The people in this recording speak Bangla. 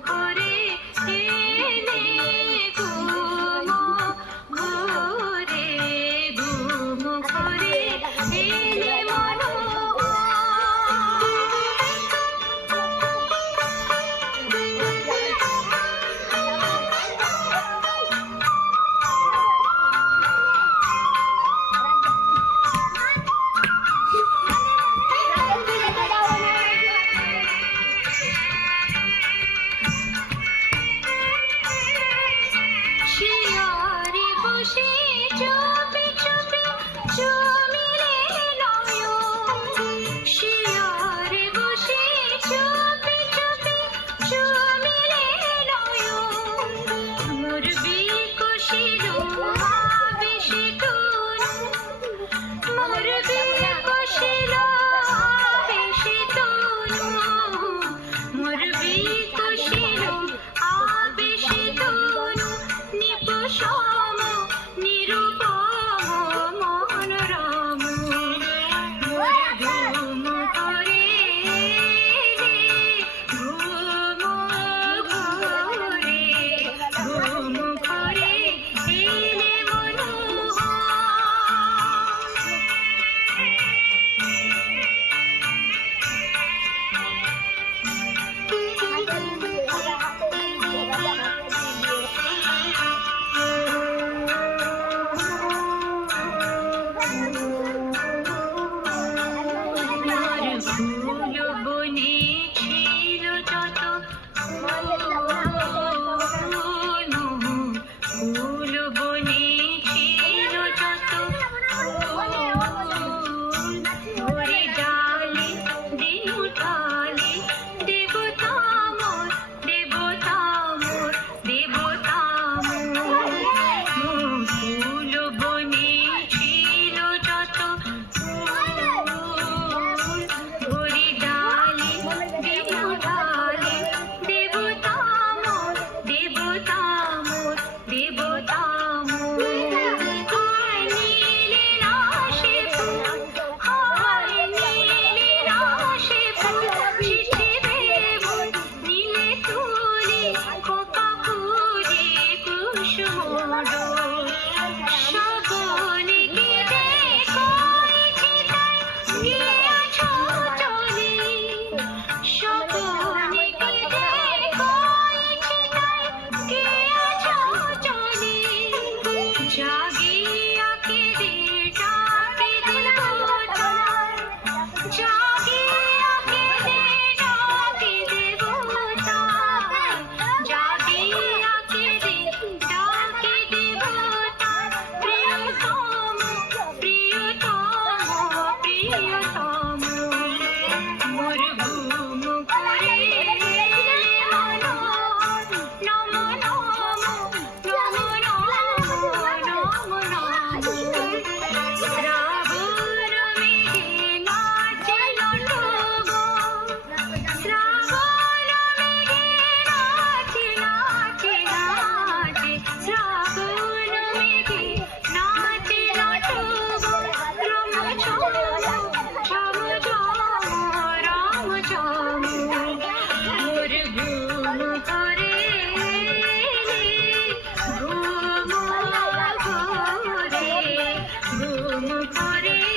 করে এলে ঘুম ঘরে ঘুম ঘরে এলে শিয়ারে বসে চুপি চুপি চুমিলে নয়ন শিয়ারে বসে চুপি চুপি চুমিলে নয়ন মোর বিকশিল আবেশে তনু মোর বিকশিল আবেশে তনু মোর বিকশিল আবেশে তনু নিপসম নিরূপম মনোরম মোর ঘুম করে ঘুম ঘরে ঘুম ঘরে এলে ফুল বনে ছিল যত ফুল বনে ছিল যত ভরে ডালে দিন উঠালে দেবতা মোর দেবতা মোর দেবতা মোর ফুল বনে ছিল যত ভরে ডালে দিন উঠালে দেবতা মোর দেবতা মোর দেবতা মোর হায় নীলে রাশে ফুল হায় নীলে রাশে ফুল চিঠি দেব নীলে তুলি খোকা ফুলে কুসুম ডোল সকলে কেঁদে কয়েছে তাই গিয়েছো চলে সকলে কেঁদে কয়েছে তাই গিয়েছো চলে জাগিয়া কেঁদে ডাকে দেবতা জাগিয়া কেঁদে ডাকে দেবতা জাগিয়া কেঁদে ডাকে দেবতা প্রিয়তম প্রিয়তম প্রিয়তম মোর ঘুম করে নম নম নম নম নম নম শ্রাবণ মেঘে নাচে নটগণ শ্রাবণ মেঘে নাচে নাচে নাচে শ্রাবণ মেঘে নাচে নটগণ রম ঝম ঝম ঝম রাম ঝম মোর ঘুম করে ঘুম ঘরে ঘুম ঘরে